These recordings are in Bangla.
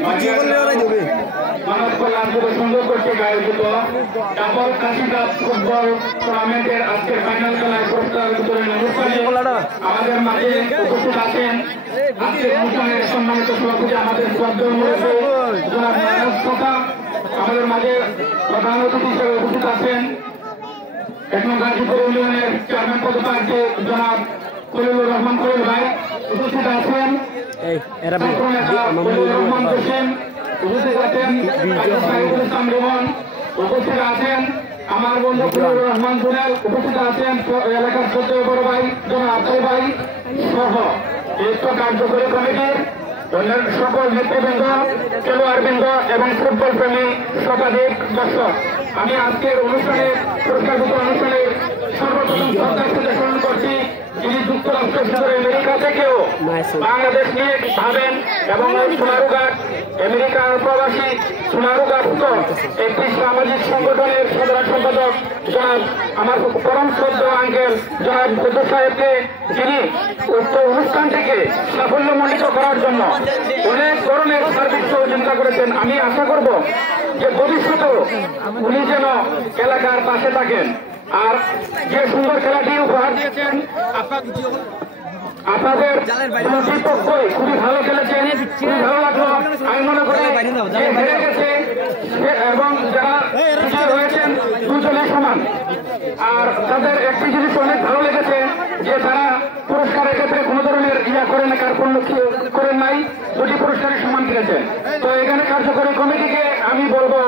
মানব কল্যাণ যুব সংঘ কর্তৃক আয়োজিত ডাবল কাশিকাপ ফুটবল টুর্নামেন্টের আজকের ফাইনাল খেলায় পুরস্কার বিতরণী অনুষ্ঠানে আমাদের মাঝে উপস্থিত আছেন আজকের অনুষ্ঠানের সম্মানিত সভাপতি আমাদের শ্রদ্ধেয় মুরব্বী জনাব মানব তথা আমাদের মাঝে প্রধান অতিথি হিসেবে উপস্থিত আছেন গাজীপুর ইউনিয়নের চেয়ারম্যান পদপ্রার্থী জনাব খলিলুর রহমান খলিল ভাই উপস্থিত আছেন রহমান হোসেন উপস্থিত আছেন ইসলাম রিমন উপস্থিত আছেন আমার বন্ধু খলিলুর রহমান জুনেল উপস্থিত আছেন এলাকার ছোট বড় ভাই জনাব আব্দুল ভাই সহ এই কার্যকরী কমিটির সকল নেতৃবৃন্দ খেলোয়াড়বৃন্দ এবং ফুটবল প্রেমী শতাধিক দর্শক আমি আজকের অনুষ্ঠানে পুরস্কার বিতরণ অনুষ্ঠানে সর্বপ্রথম শ্রদ্ধার সাথে স্মরণ করছি যিনি যুক্তরাষ্ট্র সদর আমেরিকা থেকেও বাংলাদেশ নিয়ে ভাবেন এবং সোনারুঘাট আমেরিকার প্রবাসী সোনারুঘাটস্থ একটি সামাজিক সংগঠনের সাধারণ সম্পাদক জনাব আমার পরম শ্রদ্ধেয় আঙ্কেল জনাব কুদ্দুস সাহেবকে যিনি উক্ত অনুষ্ঠানটিকে সাফল্যমণ্ডিত করার জন্য অনেক ধরনের সার্বিক সহযোগিতা করেছেন আমি আশা করব যে ভবিষ্যতেও উনি যেন এলাকার পাশে থাকেন আর যে সুন্দর খেলাটি উপহার দিয়েছেন আপনাদের দুই পক্ষই খুবই ভালো খেলেছেন খুবই ভালো লাগলো আমি মনে করি যে হেরে গেছে এবং যারা বিজয় হয়েছেন দুজনে সমান আর তাদের একটি জিনিস অনেক ভালো লেগেছে যে তারা পুরস্কারের ক্ষেত্রে কোনো ধরনের ইয়া করেন কার্পণ্য করেন নাই দুটি পুরস্কারের সমান পেয়েছেন তো এখানে কার্যকরী কমিটিকে আমি বলবো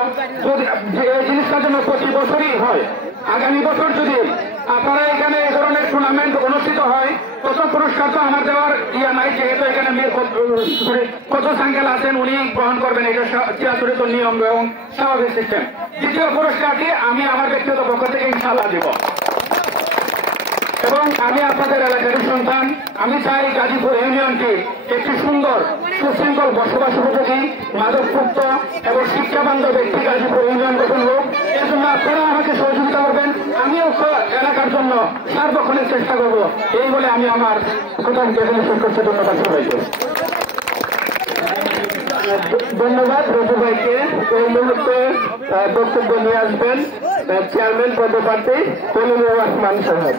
যে এই জিনিসটা যেন প্রতি বছরই হয় আগামী বছর যদি আপনারা এখানে এই ধরনের টুর্নামেন্ট অনুষ্ঠিত হয় কত পুরস্কার তো আমার দেওয়ার ইয়া নাই যেহেতু এখানে কত সাংকেল আছেন উনি গ্রহণ করবেন এটা চিরাচরিত নিয়ম এবং স্বাভাবিক সিস্টেম দ্বিতীয় পুরস্কারটি আমি আমার ব্যক্তিগত পক্ষ থেকে ইনশাআল্লাহ দেব এবং আমি আপনাদের এলাকার সন্তান আমি চাই গাজীপুর ইউনিয়নটি একটি সুন্দর সুশৃঙ্খল বসবাস উপযোগী মাদকমুক্ত এবং শিক্ষা বান্ধব একটি গাজীপুর ইউনিয়ন গঠন হোক এর জন্য আপনারা আমাকে সহযোগিতা করবেন আমিও এলাকার জন্য সার্বক্ষণিক চেষ্টা করব এই বলে আমি আমার কথা এখানে শেষ করছি ধন্যবাদ সবাইকে ধন্যবাদ রঘু ভাইকে এই মুহূর্তে বক্তব্য নিয়ে আসবেন চেয়ারম্যান পদপ্রার্থী খলিলুর রহমান সাহেব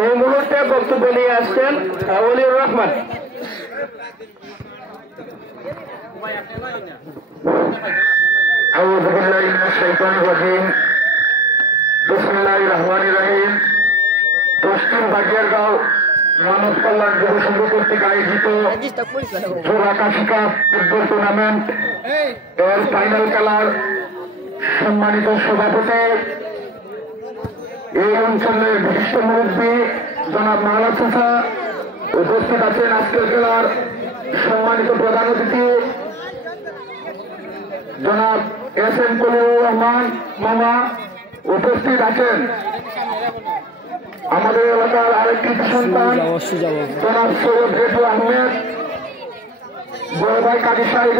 এই মুহূর্তে বক্তব্য নিয়ে আসছেন খলিলুর রহমান আউযু বিল্লাহি মিনাশ শাইতানির রাজিম বিসমিল্লাহির রহমানির রহিম পশ্চিম বাগিয়ারগাঁও মানব কল্যাণ যুব সংঘ কর্তৃক আয়োজিত জোড়া কাশিকাপ ফুটবল টুর্নামেন্ট এর ফাইনাল খেলার সম্মানিত সভাপতি এই অঞ্চলের বিশিষ্ট মুরব্বী জনাব মাওলা চাচা উপস্থিত আছেন আজকের খেলার সম্মানিত প্রধান অতিথি জনাব এস এম খলিলুর রহমান মামা উপস্থিত আছেন আমাদের এলাকার আরেকটি সন্তান জনাব সৈয়দ রেজু আহমেদ বড় ভাই কাজী সাহেব